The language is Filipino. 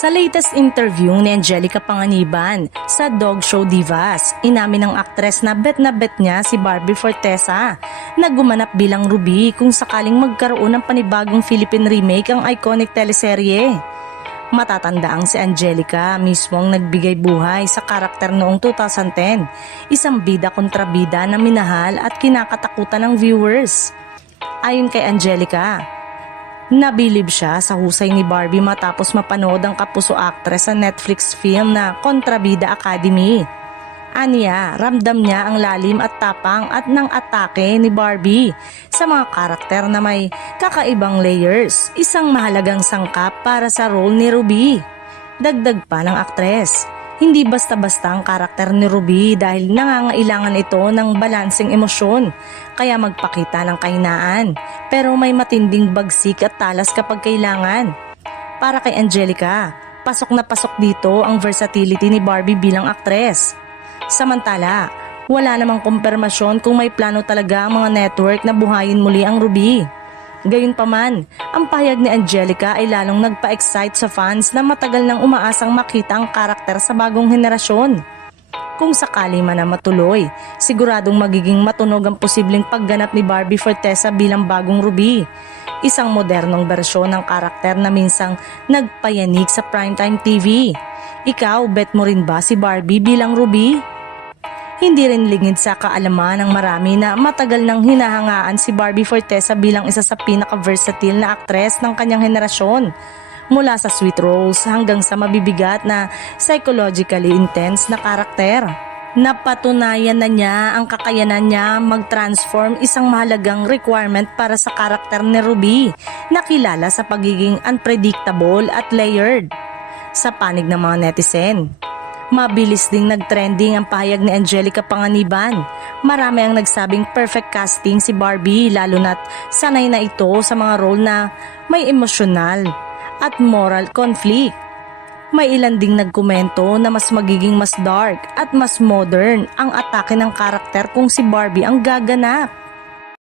Sa latest interview ni Angelica Panganiban sa Dog Show Divas, inamin ng aktres na bet niya si Barbie Fortesa na gumanap bilang Ruby kung sakaling magkaroon ng panibagong Philippine remake ang iconic teleserye. Matatandaang si Angelica mismo ang nagbigay buhay sa karakter noong 2010, isang bida kontra bida na minahal at kinakatakutan ng viewers. Ayon kay Angelica, nabilib siya sa husay ni Barbie matapos mapanood ang kapuso actress sa Netflix film na Kontrabida Academy. Aniya, ramdam niya ang lalim at tapang at ng atake ni Barbie sa mga karakter na may kakaibang layers, isang mahalagang sangkap para sa role ni Ruby. Dagdag pa ng aktres, hindi basta-basta ang karakter ni Ruby dahil nangangailangan ito ng balanseng emosyon, kaya magpakita ng kahinaan, pero may matinding bagsik at talas kapag kailangan. Para kay Angelica, pasok na pasok dito ang versatility ni Barbie bilang aktres. Samantala, wala namang kumpirmasyon kung may plano talaga ang mga network na buhayin muli ang Ruby. Gayunpaman, ang pahayag ni Angelica ay lalong nagpa-excite sa fans na matagal nang umaasang makita ang karakter sa bagong henerasyon. Kung sakali man na matuloy, siguradong magiging matunog ang posibleng pagganap ni Barbie Fortesa bilang bagong Ruby. Isang modernong bersyon ng karakter na minsang nagpayanig sa primetime TV. Ikaw, bet mo rin ba si Barbie bilang Ruby? Hindi rin lingid sa kaalaman ng marami na matagal nang hinahangaan si Barbie Fortesa bilang isa sa pinaka-versatile na aktres ng kanyang henerasyon. Mula sa sweet roles hanggang sa mabibigat na psychologically intense na karakter. Napatunayan na niya ang kakayanan niya mag-transform, isang mahalagang requirement para sa karakter ni Ruby na kilala sa pagiging unpredictable at layered. Sa panig ng mga netizen, mabilis ding nagtrending ang pahayag ni Angelica Panganiban. Marami ang nagsabing perfect casting si Barbie, lalo na't sanay na ito sa mga role na may emosyonal at moral conflict. May ilan ding nagkomento na mas magiging mas dark at mas modern ang atake ng karakter kung si Barbie ang gaganap.